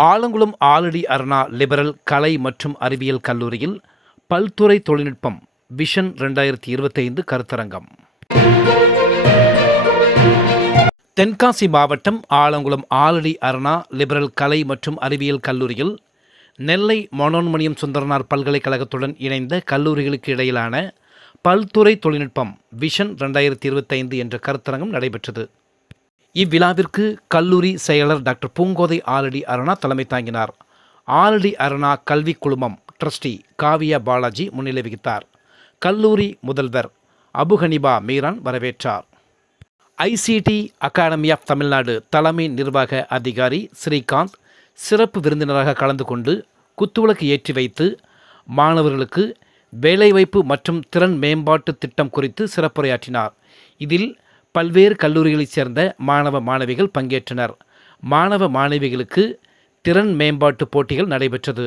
Alangulam Aladi Aruna liberal கலை மற்றும் அறிவியல் கல்லூரியில் பல்துறை தொழில்நுட்பம் விஷன் 2025 கருத்தரங்கம். தென்காசி மாவட்டம் ஆலங்குளம் ஆலடி அருணா லிபரல் கலை மற்றும் அறிவியல் கல்லூரியில் நெல்லை மனோன்மணியம் சுந்தரனார் பல்கலைக்கழகத்துடன் இணைந்த கல்லூரிகளுக்கு இடையிலான பல்துறை தொழில்நுட்பம் விஷன் 2025 என்ற கருத்தரங்கம் நடைபெற்றது. இவ்விழாவிற்கு கல்லூரி செயலர் டாக்டர் பூங்கோதை ஆலடி அருணா தலைமை தாங்கினார். ஆலடி அருணா கல்விக் குழுமம் ட்ரஸ்டி காவியா பாலாஜி முன்னிலை வகித்தார். கல்லூரி முதல்வர் அபுஹனிபா மீரான் வரவேற்றார். ஐசிடி அகாடமி ஆஃப் தமிழ்நாடு தலைமை நிர்வாக அதிகாரி ஸ்ரீகாந்த் சிறப்பு விருந்தினராக கலந்து கொண்டு குத்துவிளக்கு ஏற்றி வைத்து மாணவர்களுக்கு வேலைவாய்ப்பு மற்றும் திறன் மேம்பாட்டு திட்டம் குறித்து சிறப்புரையாற்றினார். இதில் பல்வேறு கல்லூரிகளைச் சேர்ந்த மாணவ மாணவிகள் பங்கேற்றனர். மாணவ மாணவிகளுக்கு திறன் மேம்பாட்டு போட்டிகள் நடைபெற்றது.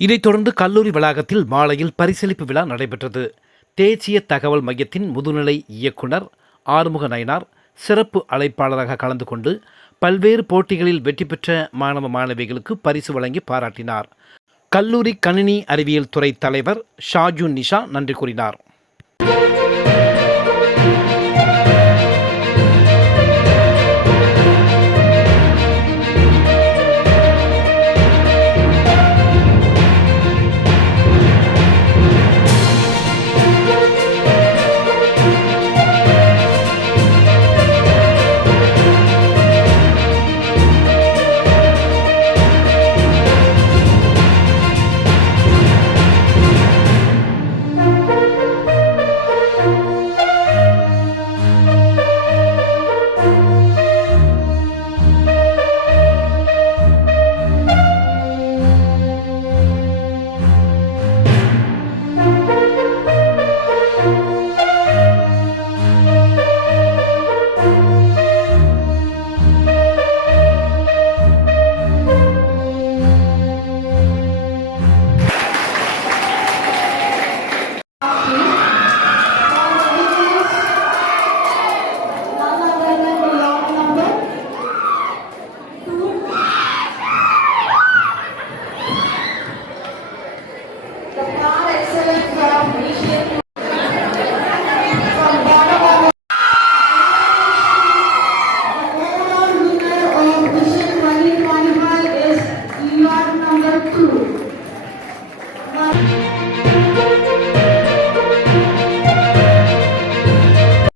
இதைத் தொடர்ந்து கல்லூரி வளாகத்தில் மாலையில் பரிசளிப்பு விழா நடைபெற்றது. தேசிய தகவல் மையத்தின் முதுநிலை இயக்குனர் ஆறுமுக நயினார் சிறப்பு அழைப்பாளராக கலந்து கொண்டு பல்வேறு போட்டிகளில் வெற்றி பெற்ற மாணவ மாணவிகளுக்கு பரிசு வழங்கி பாராட்டினார். கல்லூரி கணினி அறிவியல் துறை தலைவர் ஷாஜூன் நிஷா நன்றி கூறினார்.